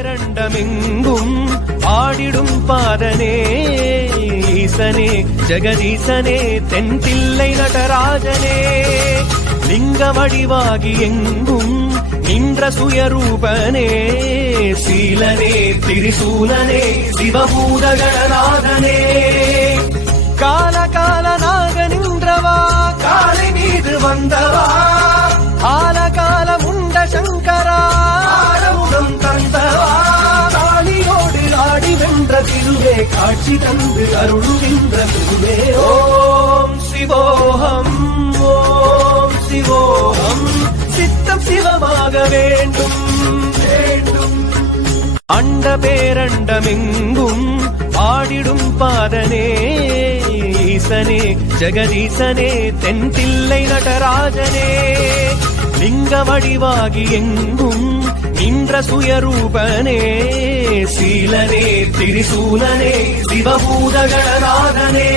பேரண்டமெங்கும் ஆடிடும் பாதனே ஈசனே ஜெகதீசனே தென்தில்லை நடராஜனே லிங்க வடிவாகி எங்கும் நின்ற சுயரூபனே சீலனே திரிசூலனே சிவபூத கணநாதனே காலகாலனாக நின்றவா காலை மீது வந்தவா ஆலகால முண்ட சங்கரா ஆரமுகம் தந்தவா காளியோடு ஆடி வென்ற திருவே காட்சி தந்து அருள்கின்ற திருவே ஓம் சிவோகம் ஓம் சிவோகம் சித்தம் சிவமாக வேண்டும் அண்ட பேரண்டமெங்கும் ஆடிடும் பாதனே ஈசனே ஜெகதீசனே தென்தில்லை நடராஜனே லிங்க வடிவாகி எங்கும் நின்ற சுயரூபனே சீலனே திரிசூலனே சிவபூத கணநாதனே